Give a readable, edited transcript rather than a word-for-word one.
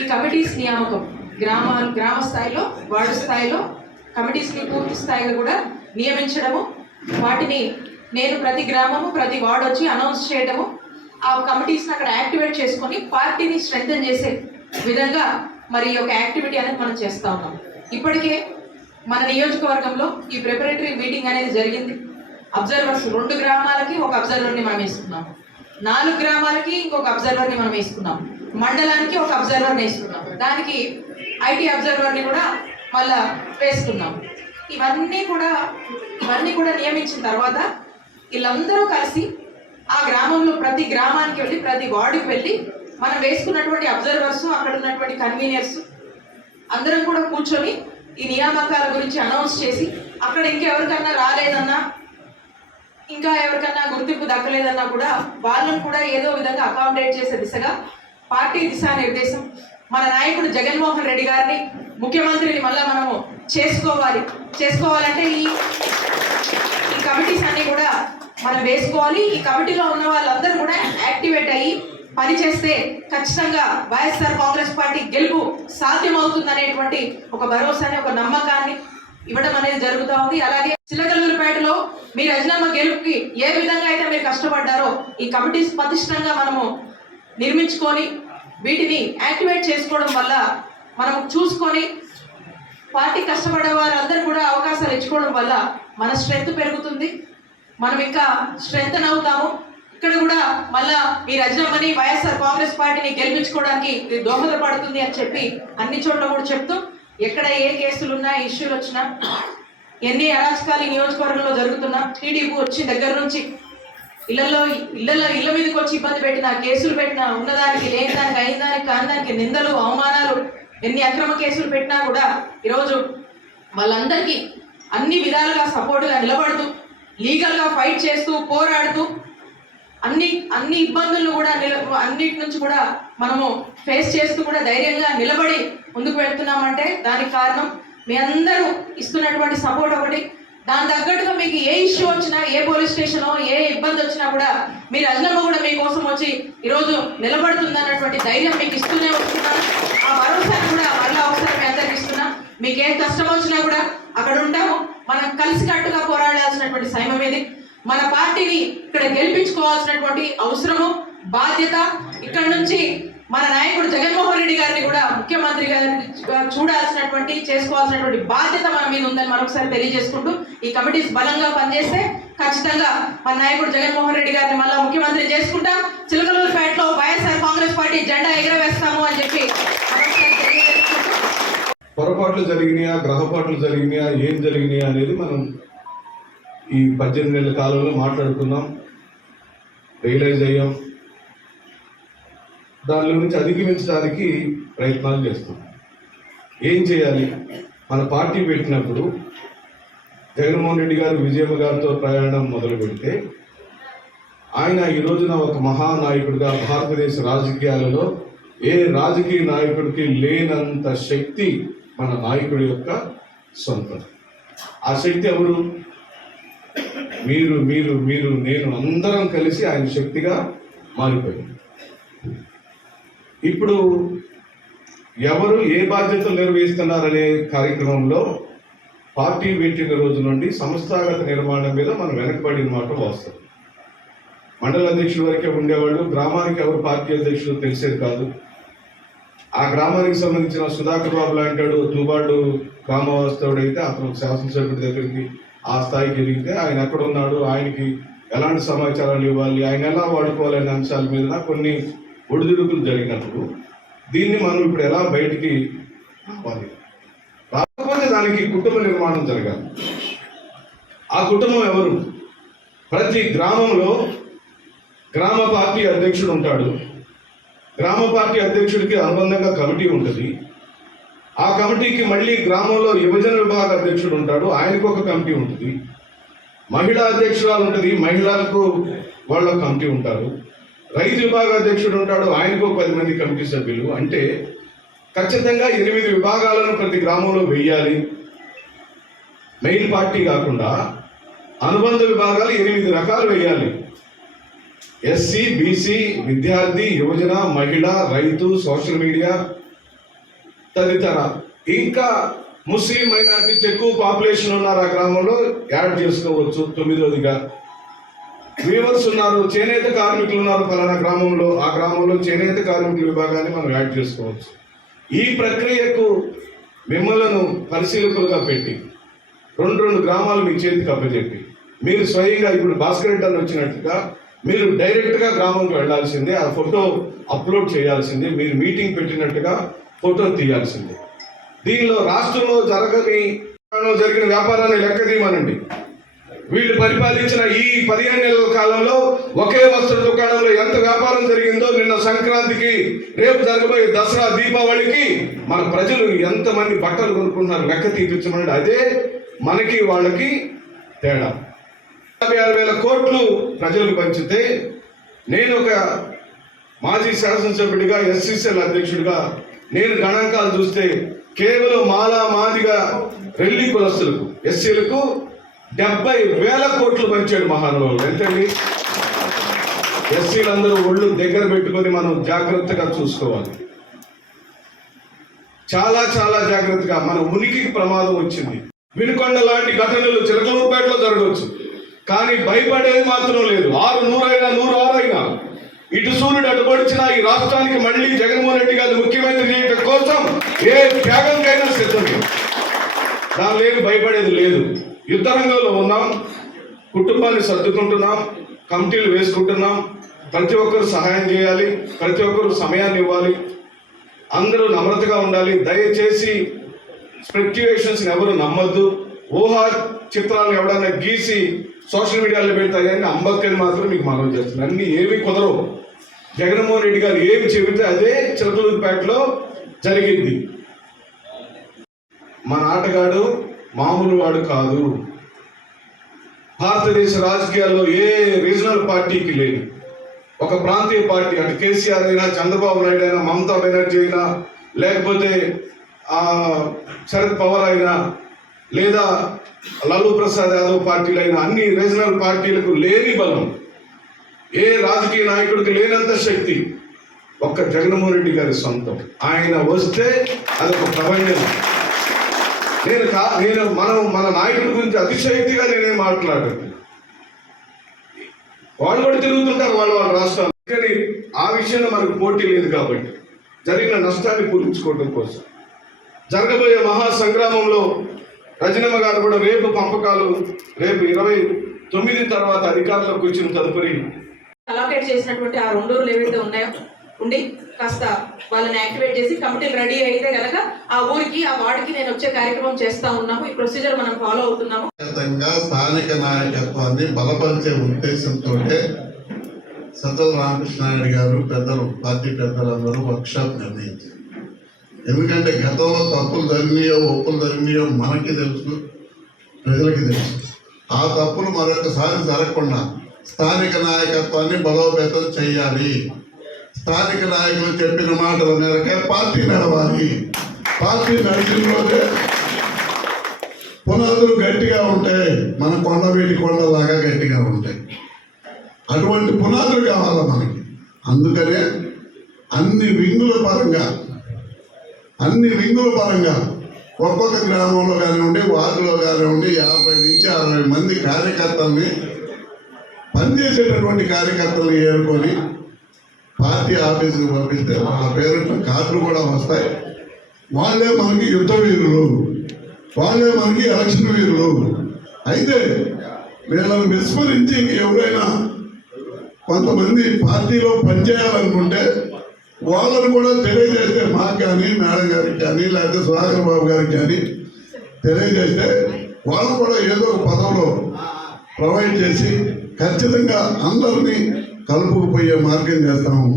ఈ కమిటీస్ నియామకం గ్రామ స్థాయిలో, వార్డు స్థాయిలో కమిటీస్ని పూర్తి స్థాయిగా కూడా నియమించడము, వాటిని నేను ప్రతి గ్రామము ప్రతి వార్డు వచ్చి అనౌన్స్ చేయడము, ఆ కమిటీస్ని అక్కడ యాక్టివేట్ చేసుకొని పార్టీని స్ట్రెంథెన్ చేసే విధంగా మరి ఒక యాక్టివిటీ అనేది మనం చేస్తూ ఉన్నాం. ఇప్పటికే మన నియోజకవర్గంలో ఈ ప్రిపరేటరీ మీటింగ్ అనేది జరిగింది. అబ్జర్వర్స్ 2 గ్రామాలకి ఒక అబ్జర్వర్ని మనం వేసుకున్నాం, 4 గ్రామాలకి ఇంకొక అబ్జర్వర్ని మనం వేసుకున్నాం, మండలానికి ఒక అబ్జర్వర్ని వేసుకున్నాం, దానికి ఐటీ అబ్జర్వర్ని కూడా మళ్ళా వేసుకున్నాం. ఇవన్నీ కూడా నియమించిన తర్వాత వీళ్ళందరూ కలిసి ఆ గ్రామంలో ప్రతి గ్రామానికి వెళ్ళి ప్రతి వార్డుకి వెళ్ళి మనం వేసుకున్నటువంటి అబ్జర్వర్స్, అక్కడ ఉన్నటువంటి కన్వీనియర్స్ అందరం కూడా కూర్చొని ఈ నియామకాల గురించి అనౌన్స్ చేసి, అక్కడ ఇంకెవరికన్నా రాలేదన్నా, ఇంకా ఎవరికన్నా గుర్తింపు దక్కలేదన్నా కూడా వాళ్ళని కూడా ఏదో విధంగా అకామిడేట్ చేసే దిశగా పార్టీ దిశానిర్దేశం, మన నాయకుడు జగన్మోహన్ రెడ్డి గారిని ముఖ్యమంత్రిని మళ్ళీ మనము చేసుకోవాలంటే ఈ కమిటీస్ అన్ని కూడా మనం వేసుకోవాలి. ఈ కమిటీలో ఉన్న వాళ్ళందరూ కూడా యాక్టివేట్ అయ్యి పనిచేస్తే ఖచ్చితంగా వైఎస్ఆర్ కాంగ్రెస్ పార్టీ గెలుపు సాధ్యమవుతుందనేటువంటి ఒక భరోసాని, ఒక నమ్మకాన్ని ఇవ్వడం అనేది జరుగుతూ ఉంది. అలాగే చిలకలూరుపేటలో మీ రజనమ్మ గెలుపుకి ఏ విధంగా అయితే మీరు కష్టపడ్డారో ఈ కమిటీస్ పటిష్టంగా మనము నిర్మించుకొని వీటిని యాక్టివేట్ చేసుకోవడం వల్ల మనం చూసుకొని పార్టీ కష్టపడే వారందరూ కూడా అవకాశాలు ఇచ్చుకోవడం వల్ల మన స్ట్రెంత్ పెరుగుతుంది, మనం ఇంకా స్ట్రెంగ్తన్ అవుతాము. ఇక్కడ కూడా మళ్ళా ఈ రజనమ్మని వైఎస్ఆర్ కాంగ్రెస్ పార్టీని గెలిపించుకోవడానికి ఇది దోహదపడుతుంది అని చెప్పి అన్ని చోట్ల కూడా చెప్తూ, ఎక్కడ ఏ కేసులు ఉన్నా, ఇష్యూలు వచ్చినా, ఎన్ని అరాచకాలు నియోజకవర్గంలో జరుగుతున్నా, టీడీపీ వచ్చి దగ్గర నుంచి ఇళ్ల మీదకి వచ్చి ఇబ్బంది పెట్టినా, కేసులు పెట్టినా, ఉన్నదానికి లేని దానికి, అయిన దానికి కాని దానికి నిందలు, అవమానాలు, ఎన్ని అక్రమ కేసులు పెట్టినా కూడా ఈరోజు వాళ్ళందరికీ అన్ని విధాలుగా సపోర్టుగా నిలబడుతూ, లీగల్గా ఫైట్ చేస్తూ, పోరాడుతూ అన్ని ఇబ్బందులను కూడా అన్నిటి నుంచి కూడా మనము ఫేస్ చేస్తూ కూడా ధైర్యంగా నిలబడి ముందుకు వెళ్తున్నామంటే దానికి కారణం మీ అందరూ ఇస్తున్నటువంటి సపోర్ట్ ఒకటి. దాని తగ్గట్టుగా మీకు ఏ ఇష్యూ వచ్చినా, ఏ పోలీస్ స్టేషనో, ఏ ఇబ్బంది వచ్చినా కూడా మీ రజనమ్మ కూడా మీకోసం వచ్చి ఈరోజు నిలబడుతుంది అన్నటువంటి ధైర్యం మీకు ఇస్తూనే వస్తున్నాను. ఆ భరోసాను కూడా మళ్ళీ ఒకసారి మీ అందరికి ఇస్తున్నా. మీకు ఏ కష్టం వచ్చినా కూడా అక్కడ ఉంటాము, మనం కలిసికట్టుగా పోరాడాల్సినటువంటి సమయం ఇది. మన పార్టీని ఇక్కడ గెలిపించుకోవాల్సినటువంటి అవసరము, బాధ్యత ఇక్కడ నుంచి మన నాయకుడు జగన్మోహన్ రెడ్డి గారిని కూడా ముఖ్యమంత్రి గారిని చూడాల్సినటువంటి, చేసుకోవాల్సినటువంటి బాధ్యత మన మీద ఉందని మరొకసారి తెలియజేసుకుంటూ, ఈ కమిటీస్ బలంగా పనిచేస్తే ఖచ్చితంగా మన నాయకుడు జగన్మోహన్ రెడ్డి గారిని మళ్ళీ ముఖ్యమంత్రి చేసుకుంటాం, చిలకలూరుపేటలో వైఎస్ఆర్ కాంగ్రెస్ పార్టీ జెండా ఎగరవేస్తాము అని చెప్పి పొరపాట్లు జరిగినాయా, గ్రహపాట్లు జరిగినాయా, ఏం జరిగినాయా అనేది మనం ఈ 18 నెలల కాలంలో మాట్లాడుకున్నాం, రియలైజ్ అయ్యాం. దాని గురించి అధిగమించడానికి ప్రయత్నాలు చేస్తాం. ఏం చేయాలి? మన పార్టీ పెట్టినప్పుడు జగన్మోహన్ రెడ్డి గారు విజయమ్మ గారితో ప్రయాణం మొదలు పెడితే ఆయన ఈ రోజున ఒక మహానాయకుడిగా భారతదేశ రాజకీయాలలో ఏ రాజకీయ నాయకుడికి లేనంత శక్తి మన నాయకుడి యొక్క సొంతం. ఆ శక్తి ఎవరు? మీరు మీరు మీరు నేను అందరం కలిసి ఆయన శక్తిగా మారిపోయింది. ఇప్పుడు ఎవరు ఏ బాధ్యతలు నిర్వహిస్తున్నారనే కార్యక్రమంలో పార్టీ పెట్టిన రోజు నుండి సంస్థాగత నిర్మాణం మీద మనం వెనకబడిన మాట వాస్తవం. మండల అధ్యక్షుల వరకే ఉండేవాళ్ళు, గ్రామానికి ఎవరు పార్టీ అధ్యక్షులు తెలిసేది కాదు. ఆ గ్రామానికి సంబంధించిన సుధాకర్ బాబు లాంటాడు తుబాడు గ్రామవాస్తవుడైతే అతను శాసనసభ్యుడి దగ్గరికి ఆ స్థాయికి ఎదిగితే ఆయన ఎక్కడ ఉన్నాడు, ఆయనకి ఎలాంటి సమాచారాలు ఇవ్వాలి, ఆయన ఎలా వాడుకోవాలనే అంశాల మీద కొన్ని ఒడిదుడుకులు జరిగినప్పుడు దీన్ని మనం ఇప్పుడు ఎలా బయటికి రావాలి? రాకపోతే దానికి కుటుంబ నిర్మాణం జరగాలి. ఆ కుటుంబం ఎవరు? ప్రతి గ్రామంలో గ్రామ పార్టీ అధ్యక్షుడు ఉంటాడు. గ్రామ పార్టీ అధ్యక్షుడికి అనుబంధంగా కమిటీ ఉంటుంది. ఆ కమిటీకి మళ్ళీ గ్రామంలో యువజన విభాగ అధ్యక్షుడు ఉంటాడు, ఆయనకు ఒక కమిటీ ఉంటుంది. మహిళా అధ్యక్షురాలు ఉంటుంది, మహిళలకు వాళ్ళ కమిటీ ఉంటారు. రైతు విభాగ అధ్యక్షుడు ఉంటాడు, ఆయనకు 10 మంది కమిటీ సభ్యులు. అంటే ఖచ్చితంగా 8 విభాగాలను ప్రతి గ్రామంలో వెయ్యాలి. మెయిన్ పార్టీ కాకుండా అనుబంధ విభాగాలు 8 రకాలు వేయాలి. ఎస్సీ, బీసీ, విద్యార్థి, యువజన, మహిళ, రైతు, సోషల్ మీడియా, తదితర ఇంకా ముస్లిం మైనారిటీస్ ఎక్కువ పాపులేషన్ ఉన్నారు ఆ గ్రామంలో యాడ్ చేసుకోవచ్చు. 9వదిగా వీవర్స్ ఉన్నారు, చేనేత కార్మికులు ఉన్నారు ఫలానా గ్రామంలో, ఆ గ్రామంలో చేనేత కార్మికుల విభాగాన్ని మనం యాడ్ చేసుకోవచ్చు. ఈ ప్రక్రియకు మిమ్మల్ని పరిశీలకులుగా పెట్టి 2 గ్రామాలు మీ చేతికి అప్పచెప్పి మీరు స్వయంగా ఇప్పుడు భాస్కర్ రెడ్డి అని వచ్చినట్టుగా మీరు డైరెక్ట్గా గ్రామంకి వెళ్లాల్సిందే, ఆ ఫోటో అప్లోడ్ చేయాల్సిందే, మీరు మీటింగ్ పెట్టినట్టుగా ఫోటో తీయాల్సిందే. దీనిలో రాష్ట్రంలో జరిగిన వ్యాపారాన్ని లెక్క తీయమనండి. వీళ్ళు పరిపాలించిన ఈ 15 నెలల కాలంలో ఒకే వస్త్ర దుకాణంలో ఎంత వ్యాపారం జరిగిందో, నిన్న సంక్రాంతికి రేపు జరగబోయే దసరా దీపావళికి మన ప్రజలు ఎంతమంది బట్టలు కొనుక్కుంటున్నారు లెక్క తీపించమనండి. అదే మనకి వాళ్ళకి తేడా. 56,000 కోట్లు ప్రజలకు పంచితే నేను ఒక మాజీ శాసనసభ్యుడిగా ఎస్సీసీఎల్ అధ్యక్షుడిగా నేను గణాంకాలు చూస్తే కేవలం మాదిగా రెల్లి కులస్తులకు ఎస్సీలకు 70,000 కోట్లు పంచాడు మహానుభావుడు. ఎంతండి? ఎస్సీలందరూ ఒళ్ళు దగ్గర పెట్టుకొని మనం జాగ్రత్తగా చూసుకోవాలి. చాలా చాలా జాగ్రత్తగా. మన ఉనికికి ప్రమాదం వచ్చింది. వినుకొండ లాంటి ఘటనలు చిలకలూరుపేటలో జరగవచ్చు, కానీ భయపడేది మాత్రం లేదు. 100 106 ఇటు సూర్యుడు అటు పొడిచినా ఈ రాష్ట్రానికి మళ్ళీ జగన్మోహన్ రెడ్డి గారిని ముఖ్యమంత్రి చేయడం కోసం ఏ త్యాగంకైనా సిద్ధం. దాని లేదు, భయపడేది లేదు. యుద్ధ రంగంలో ఉన్నాం, కుటుంబాన్ని సర్దుకుంటున్నాం, కమిటీలు వేసుకుంటున్నాం. ప్రతి ఒక్కరు సహాయం చేయాలి, ప్రతి ఒక్కరు సమయాన్ని ఇవ్వాలి, అందరూ నమ్రతగా ఉండాలి. దయచేసి స్పెక్యులేషన్స్ ఎవరు నమ్మద్దు. ఊహా చిత్రాలను ఎవడన్నా గీసి సోషల్ మీడియాలో పెడతాయని అంబక్కని మాత్రం మీకు మనవి చేస్తుంది. అన్ని ఏమి కుదరవు. జగన్మోహన్ రెడ్డి గారు ఏమి చెబితే అదే చిలకలూరుపేటలో జరిగింది. మన ఆటగాడు మామూలు వాడు కాదు. భారతదేశ రాజకీయాల్లో ఏ రీజనల్ పార్టీకి లేదు. ఒక ప్రాంతీయ పార్టీ, అటు కేసీఆర్ అయినా, చంద్రబాబు నాయుడు అయినా, మమతా బెనర్జీ అయినా, లేకపోతే శరద్ పవార్ అయినా, లేదా లాలూ ప్రసాద్ యాదవ్ పార్టీలైనా, అన్ని రీజనల్ పార్టీలకు లేని బలం, ఏ రాజకీయ నాయకుడికి లేనంత శక్తి ఒక్క జగన్మోహన్ రెడ్డి గారి సొంతం. ఆయన వస్తే అదొక ప్రపంచం. మన నాయకుడి గురించి అతిశక్తిగా నేనేం మాట్లాడలేదు. వాళ్ళు కూడా తిరుగుతుంటారు వాళ్ళ రాష్ట్రాలు. కానీ ఆ విషయంలో మనకు పోటీ లేదు కాబట్టి జరిగిన నష్టాన్ని పూరించుకోవడం కోసం జరగబోయే మహాసంగ్రామంలో రజనమ్మ గారు కూడా రేపు పంపకాలు, రేపు 29 తర్వాత అధికారంలోకి వచ్చిన తదుపరి అలాకేట్ చేసినటువంటి ఆ 2 ఊర్లు ఏవైతే ఉన్నాయో ఉండి కాస్త వాళ్ళని యాక్టివేట్ చేసి కమిటీలు రెడీ అయితే కనుక ఆ ఊరికి, ఆ వార్డుకి నేను వచ్చే కార్యక్రమం చేస్తా ఉన్నాము. ఈ ప్రొసీజర్ మనం ఫాలో అవుతున్నాము. స్థానిక నాయకత్వాన్ని బలపరిచే ఉద్దేశంతో సజ్జల రామకృష్ణారెడ్డి గారు, పెద్దలు, పార్టీ పెద్దలందరూ వర్క్షాప్ నిర్ణయించారు. ఎందుకంటే గతంలో తప్పులు జరిగినాయో ఒప్పులు జరిగినాయో మనకి తెలుసు, ప్రజలకి తెలుసు. ఆ తప్పులు మరొకసారి జరగకుండా స్థానిక నాయకత్వాన్ని బలోపేతం చేయాలి. స్థానిక నాయకులు చెప్పిన మాటల మేరకే పార్టీ నడవాలి. పార్టీ నడిచిన రోజే పునాదులు గట్టిగా ఉంటాయి, మన కొండవీటి కొండలాగా గట్టిగా ఉంటాయి. అటువంటి పునాదులు కావాలా మనకి. అందుకనే అన్ని వింగుల పరంగా ఒక్కొక్క గ్రామంలో కానివ్వండి, వార్డులో కానివ్వండి 50 నుంచి 60 మంది కార్యకర్తల్ని, పనిచేసేటటువంటి కార్యకర్తల్ని ఏరుకొని పార్టీ ఆఫీసుకు పంపిస్తే వాళ్ళ పేరుతో కార్డులు కూడా వస్తాయి. వాళ్ళే మనకి యుద్ధ వీరులు, వాళ్ళే మనకి ఎలక్షన్ వీరులు. అయితే వీళ్ళని విస్మరించి ఎవరైనా కొంతమంది పార్టీలో పనిచేయాలనుకుంటే వాళ్ళని కూడా తెలియజేస్తే, మాకు కానీ, మేడం గారికి కానీ, లేకపోతే సుధాకర్ బాబు గారికి కానీ తెలియజేస్తే వాళ్ళు కూడా ఏదో ఒక పదవిలో ప్రొవైడ్ చేసి ఖచ్చితంగా అందరినీ కలుపుకుపోయే మార్గం చేస్తాము.